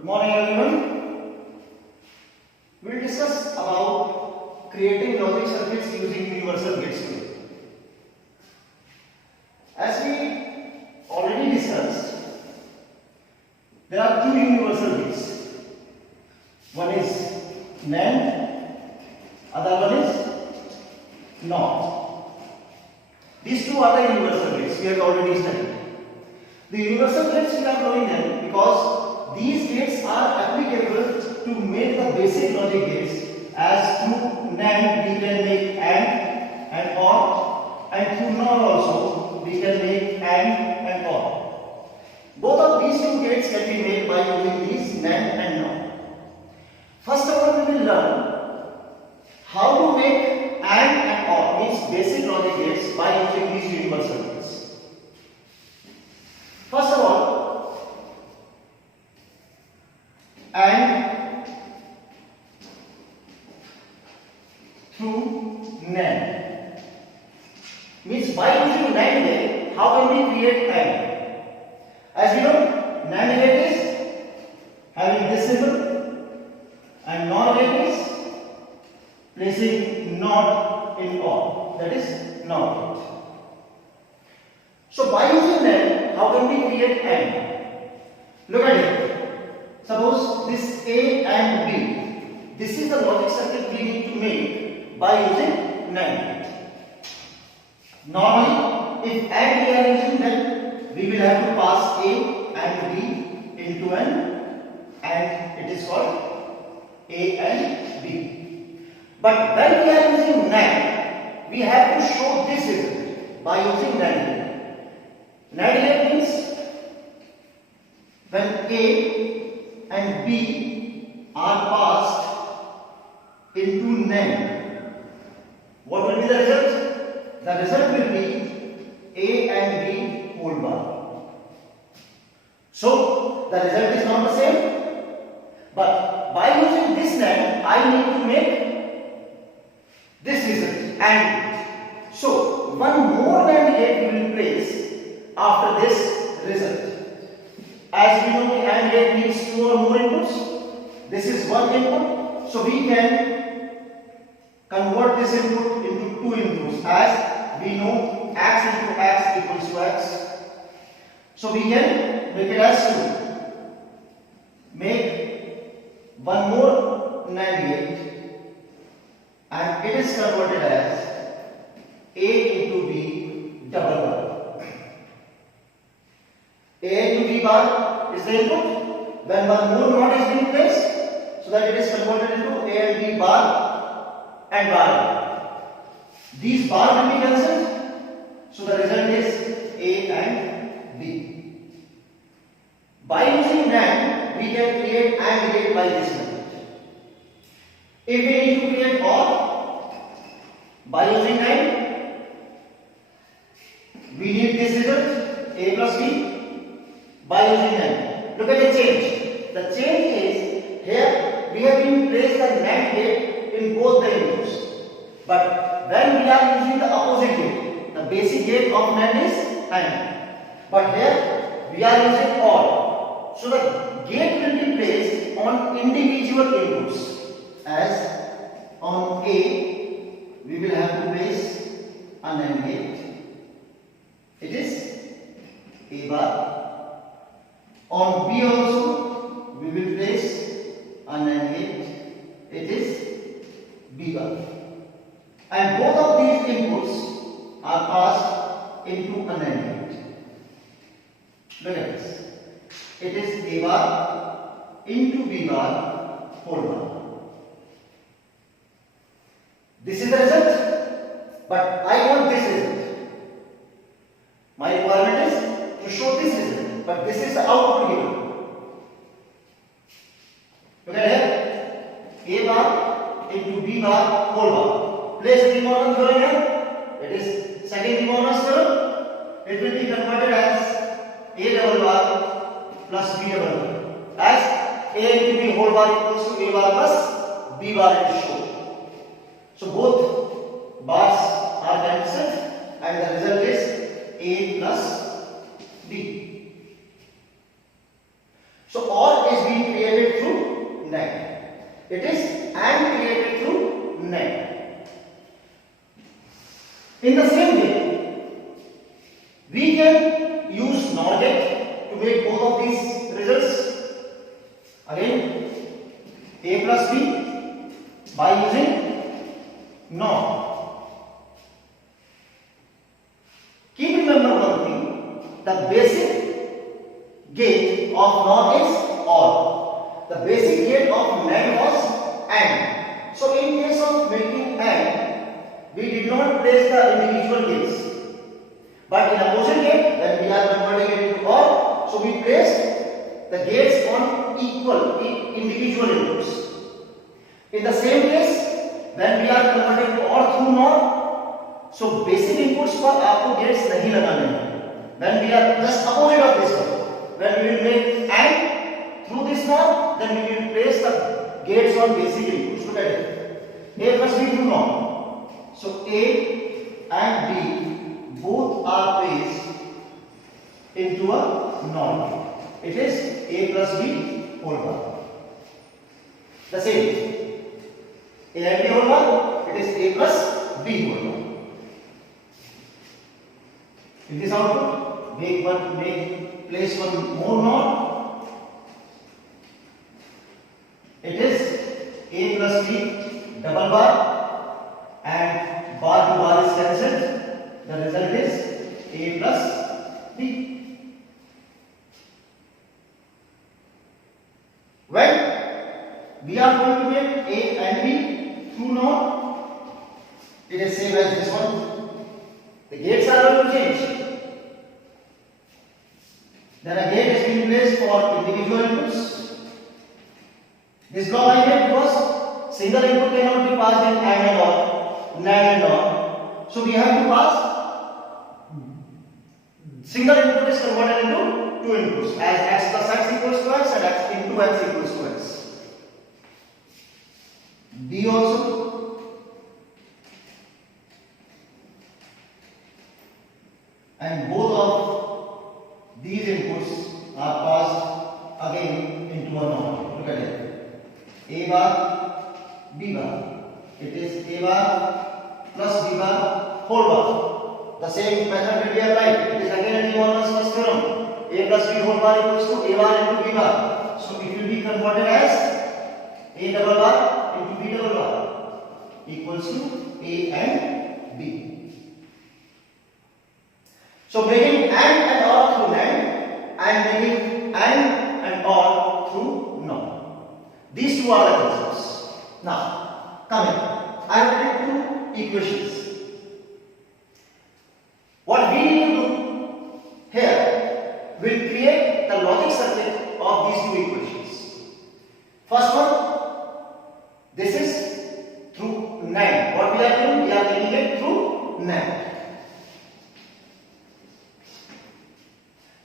Good morning everyone. We will discuss about creating logic circuits using universal gates today. As we already discussed, there are two universal gates. One is NAND, other one is NOR. These two are the universal gates we have already studied. The universal gates we are knowing them because these gates are applicable to make the basic logic gates, as through NAND we can make and OR, and through NOR also we can make and OR. Both of these two gates can be made by using these NAND and NOR. First of all, we will learn how to make and OR, means basic logic gates, by using these universal gates. First of all, and through NAND, means by using NAND gate, how can we create AND? As you know, NAND gate is having this symbol and NOR gate is placing NOT in OR, that is NOR gate. So by using NAND, how can we create AND? Look at it. Suppose this A and B, this is the logic circuit we need to make by using NAND. Normally, if AND we are using, then we will have to pass A and B into an AND. It is called A and B. But when we are using NAND, we have to show this result by using NAND. NAND means when A and B are passed into NAND, what will be the result? The result will be A and B whole bar. So the result is not the same, but by using this NAND, I need to make this result. And so one more NAND gate we will place after this result. As we know, the AND gate needs two or more inputs. This is one input, so we can convert this input into two inputs. As we know, x into x equals to x. So we can make it as 2. Make one more NAND gate, and it is converted as A into B double bar. A into B bar is the input. When one more NOT is being placed, so that it is converted into A and B bar and bar. These bars will be cancelled, so the result is A and B. By using NAND, we can create AND gate by this method. If we need to create OR by using NAND, we need this result A plus B. By using NAND. Look at the change. The change is here we have been placed the NAND gate in both the inputs. But when we are using the opposite gate, the basic gate of NAND is AND. But here we are using OR. So the gate will be placed on individual inputs. As on A, we will have to place a NAND gate. It is A bar. On B also, we will place a NAND gate. It is B bar. And both of these inputs are passed into a NAND gate. Look at this. It is A bar into B bar whole bar. This is the result, but I want this result. My requirement is to show this result. But this is the output given. Look at here. A bar into B bar whole bar. Place the Morgan theorem here. It is second Morgan's theorem. It will be converted as A double bar plus B double bar. As A into B whole bar equals to A bar plus B bar, it is shown. So both bars are cancelled and the result is A plus B. So OR is being created In the same way, we can use NOR gate to make both of these results. Again, A plus B by using NOR. Keep remember one thing, the basic gate of NOR is OR. The basic gate of NAND was AND. So in case of making AND, we did not place the individual gates. But in opposite gate, when we are converting it into OR, so we place the gates on equal individual inputs. In the same case, when we are converting to OR through NOR, so basic inputs पर आपको gates नहीं लगाने हैं. When we are just opposite of this one, when we will make AND through this NOR, then we will place the gates on basic inputs. Look at it. A plus B through NOR. So A and B both are placed into a NOR. It is A plus B whole bar. The same. A and B whole bar, it is A plus B whole bar. In this output, place one more NOR. It is A plus B double bar. And bar to bar is cancelled. The result is A plus B. When we are going to make A and B through NOR, it is same as this one. The gates are going to change. Then a gate is being placed for individual inputs. This block I made because single input cannot be passed in AND and OR. NAND and OR. So we have to pass single input is converted into two inputs as x plus x equals to x and x into x equals to x. B also. And both of these inputs are passed again into a NOR. Look at it. A bar, B bar. It is A bar plus B bar whole bar. The same method will be applied. It is again Newton's first theorem. A plus B whole bar equals to A bar into B bar. So it will be converted as A double bar into B double bar equals to A and B. So making AND OR through NAND and making AND and OR through NOR. These two are the concepts. Now, coming. I have written two equations. What we need to do here will create the logic circuit of these two equations. First one, this is through NAND. What we are doing? We are taking it through NAND.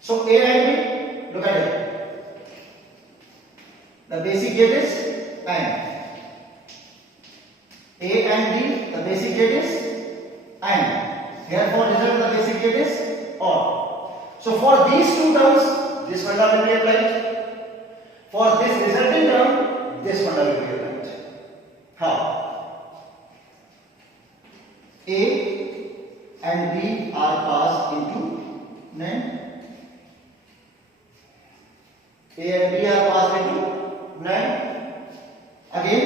So A and B, look at it. The basic gate is AND. A and B, the basic gate is AND. Therefore, result the basic gate is OR. So for these two terms, this formula will be applied. For this resulting term, this formula will be applied. How? A and B are passed into NAND. A and B are passed into NAND. Again,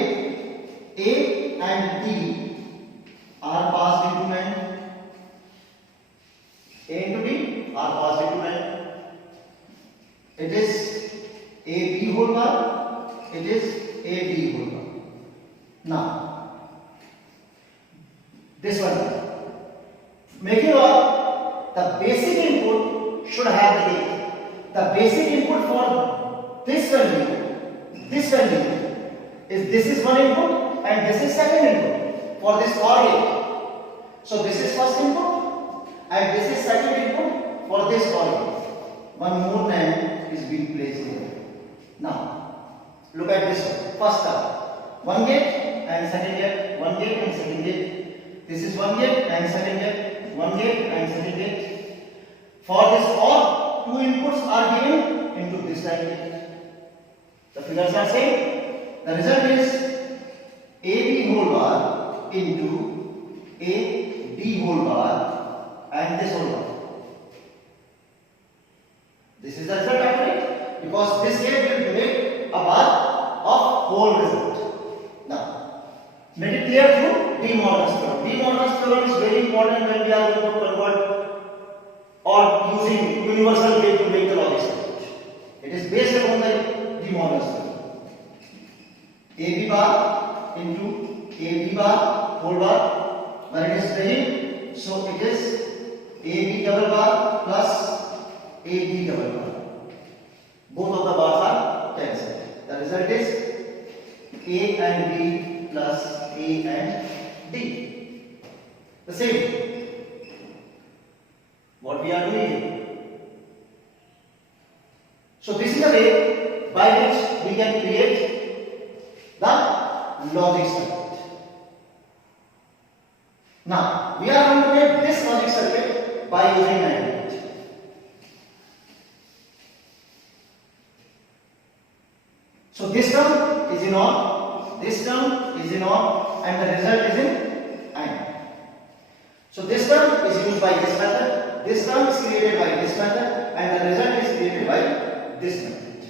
A and D are passed into NAND. A into B are passed into NAND. It is AB whole bar. It is AB whole bar. Now, this one. Making all, the basic input should have the gate. The basic input for this value is this is one input and this is second input for this OR gate. So this is first input and this is second input for this OR gate. One more NAND is being placed here. Now, look at this one. First term, one gate and second gate, one gate and second gate. This is one gate and second gate, one gate and second gate. For this OR, two inputs are given into this gate. The figures are same. The result is AB whole bar into AB D whole bar and this whole bar. This is the result after it, because this gate will make a bar of whole result. Now, make it clear through De Morgan's theorem. De Morgan's theorem is very important when we are going to convert or using universal gate to make the logic circuit. It is based upon the De Morgan's theorem. AB bar into AB bar whole bar. When it is playing, so it is AB double bar plus AB double bar. Both of the bars are cancelled. The result is A and B plus A and D. The same. What we are doing here. So this is the way by which we can create the logic circuit. Now, we are going to make this logic circuit by using NAND gate. So this term is in OR, this term is in OR, and the result is in AND. So this term is used by this method, this term is created by this method, and the result is created by this method.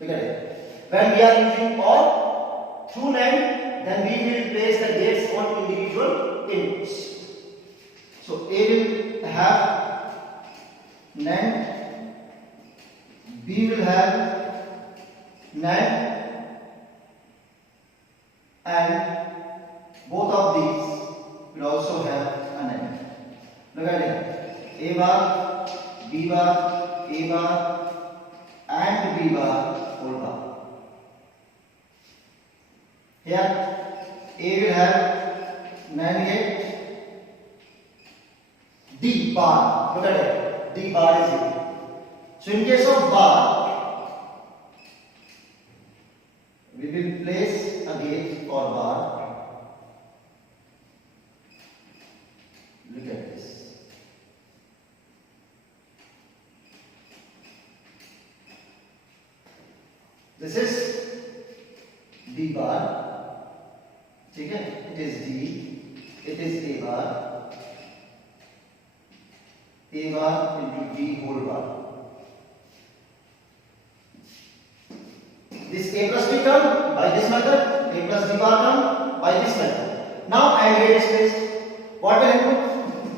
Look at it. When we are using OR through NAND, then we will place the gates on individual inputs. So A will have NAND, B will have NAND, and both of these will also have a NAND. Look at it. A bar, B bar, A bar, and B bar, whole bar. Here A will have NAND gate, D bar, look at it, D bar is here. So in case of bar, we will place a gate for bar. Look at this. This is D bar. ठीक है, it is D, it is A bar into D whole bar. This A plus B term by this method, A plus D bar term by this method. Now AND gate is placed. What will happen?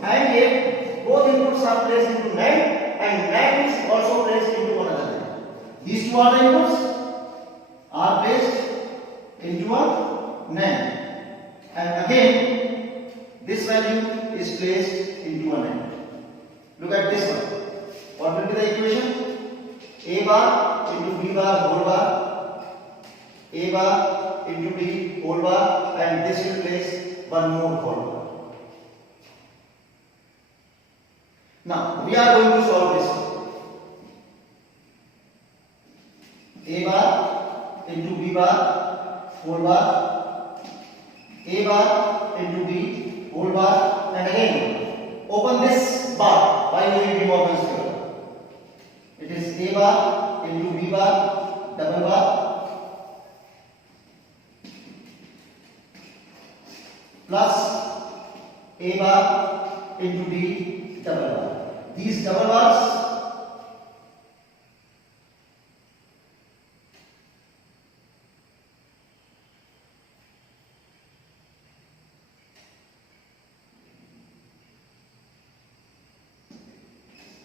AND gate, both inputs are placed into NAND and NAND is also placed into another NAND. These two are the inputs are placed into a NAND. And again, this value is placed into a NAND. Look at this one. What will be the equation? A bar into B bar whole bar, A bar into B whole bar, and this will place one more whole bar. Now, we are going to solve this one. A bar into B bar whole bar, A bar into B whole bar, and again open this bar by using De Morgan's theorem. It is A bar into B bar double bar plus A bar into B double bar. These double bars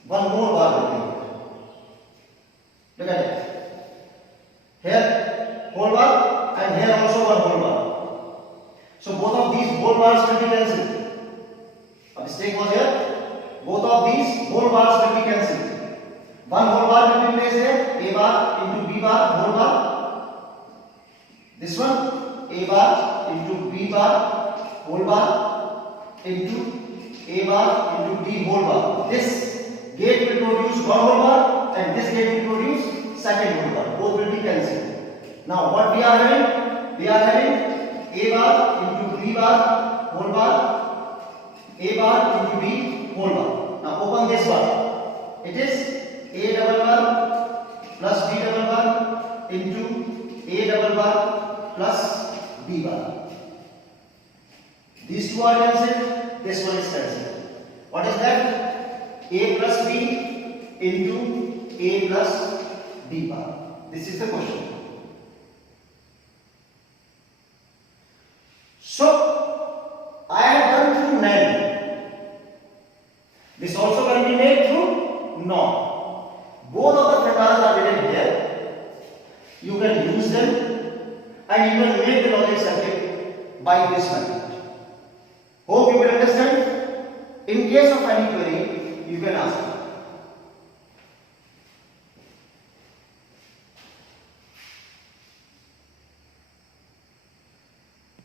one more bar will be here. Look at it. Here whole bar and here also one whole bar. So both of these whole bars will be cancelled. A mistake was here. Both of these whole bars will be cancelled. One whole bar will be placed here. A bar into B bar whole bar. This one A bar into B bar whole bar into A bar into D whole bar. This gate will produce one whole bar and this gate will produce second whole bar. Both will be cancelled. Now what we are having? We are having A bar into B bar whole bar, A bar into B whole bar. Now open this bar. It is A double bar plus B double bar into A double bar plus B bar. These two are cancelled. this one is cancelled. What is that? A plus B into A plus B bar. This is the question. So, I have done through NAND. This also can be made through NOR. Both of the formulas are written here. You can use them and you can make the logic circuit by this method. Hope you will understand. In case of any query, you can ask.